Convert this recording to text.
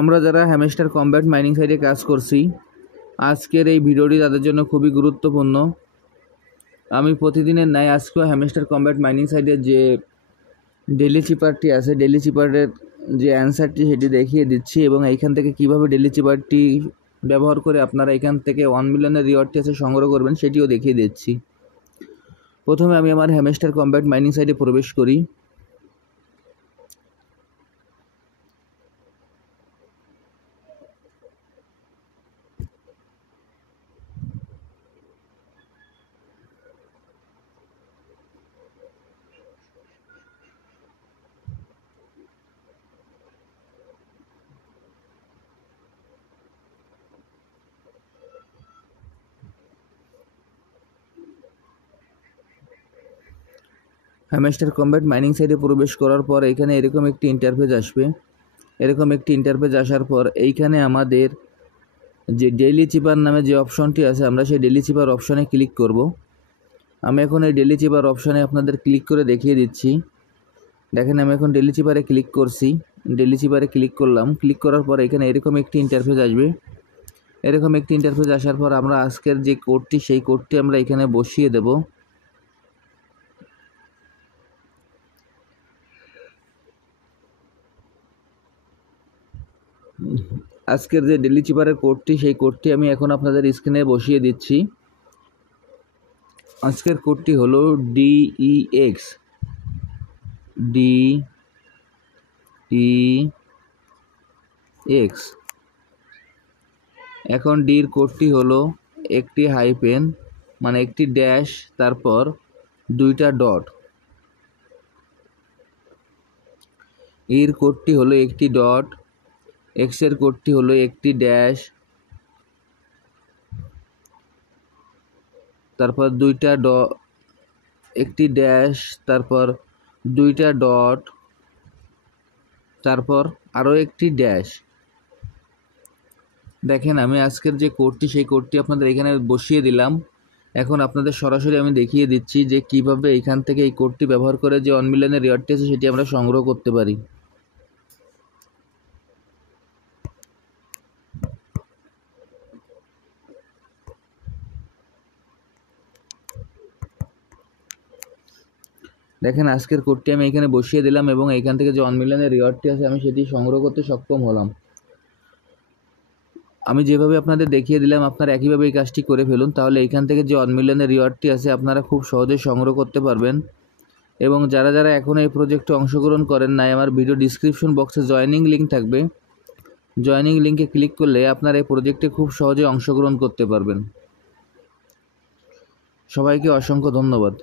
আমরা যারা hamster combat mining সাইটে কাজ করছি, আজকের এই ভিডিওটি তাদের জন্য খুবই গুরুত্বপূর্ণ। আমি প্রতিদিনের ন্যায় আজকেও হ্যামস্টার কমব্যাট মাইনিং সাইটের যে ডেলি চিপারটি আছে, ডেলি চিপারের যে অ্যান্সারটি সেটি দেখিয়ে দিচ্ছি এবং এইখান থেকে কিভাবে ডেলি চিপারটি ব্যবহার করে আপনারা এখান থেকে 1 মিলিয়নের রিওয়ার্ডটি আছে সংগ্রহ করবেন সেটিও দেখিয়ে দিচ্ছি। প্রথমে আমি আমার হ্যামস্টার কমব্যাট মাইনিং সাইটে প্রবেশ করি। হ্যামস্টার কমব্যাট মাইনিং সাইটে প্রবেশ করার পর এখানে এরকম একটি ইন্টারফেস আসবে। এরকম একটি ইন্টারফেস আসার পর এইখানে আমাদের যে ডেইলি চিপার নামে যে অপশনটি আছে, আমরা সেই ডেইলি চিপার অপশনে ক্লিক করব। আমি এখন এই ডেইলি চিপার অপশনে আপনাদের ক্লিক করে দেখিয়ে দিচ্ছি। দেখেন আমি এখন ডেইলি চিপারে ক্লিক করছি, ডেইলি চিপারে ক্লিক করলাম। ক্লিক করার পর এখানে এরকম একটি ইন্টারফেস আসবে। এরকম একটি ইন্টারফেস আসার পর আমরা আজকের যে কোডটি, সেই কোডটি আমরা এখানে বসিয়ে দেব। আজকের যে ডেইলি চিপারের কোডটি, সেই কোডটি আমি এখন আপনাদের স্ক্রিনে বসিয়ে দিচ্ছি। আজকের কোডটি হলো DEX। এখন ডির কোডটি হলো একটি হাইফেন, মানে একটি ড্যাশ, তারপর 2টা ডট। এর কোডটি হলো একটি ডট। এক্সের কোডটি হলো একটি ড্যাশ, তারপর 2টা ডট, একটি ড্যাশ, তারপর 2টা ডট, তারপর আরও একটি ড্যাশ। দেখেন আমি আজকের যে কোডটি, সেই কোডটি আপনাদের এখানে বসিয়ে দিলাম। এখন আপনাদের সরাসরি আমি দেখিয়ে দিচ্ছি যে কিভাবে এখান থেকে এই কোডটি ব্যবহার করে যে 1 মিলিয়নের রিওয়ার্ডটি আছে সেটি আমরা সংগ্রহ করতে পারি। দেখেন আজকের কোডটি আমি এখানে বসিয়ে দিলাম এবং এখান থেকে যে 1 মিলিয়নের রিওয়ার্ডটি আছে আমি সেটি সংগ্রহ করতে সক্ষম হলাম। আমি যেভাবে আপনাদের দেখিয়ে দিলাম আপনারা একইভাবে এই কাজটি করে ফেলুন, তাহলে এখান থেকে যে 1 মিলিয়নের রিওয়ার্ডটি আছে আপনারা খুব সহজেই সংগ্রহ করতে পারবেন। এবং যারা যারা এখনও এই প্রজেক্টে অংশগ্রহণ করেন নাই, আমার ভিডিও ডিসক্রিপশন বক্সে জয়েনিং লিঙ্ক থাকবে। জয়েনিং লিঙ্কে ক্লিক করলে আপনারা এই প্রজেক্টে খুব সহজে অংশগ্রহণ করতে পারবেন। সবাইকে অসংখ্য ধন্যবাদ।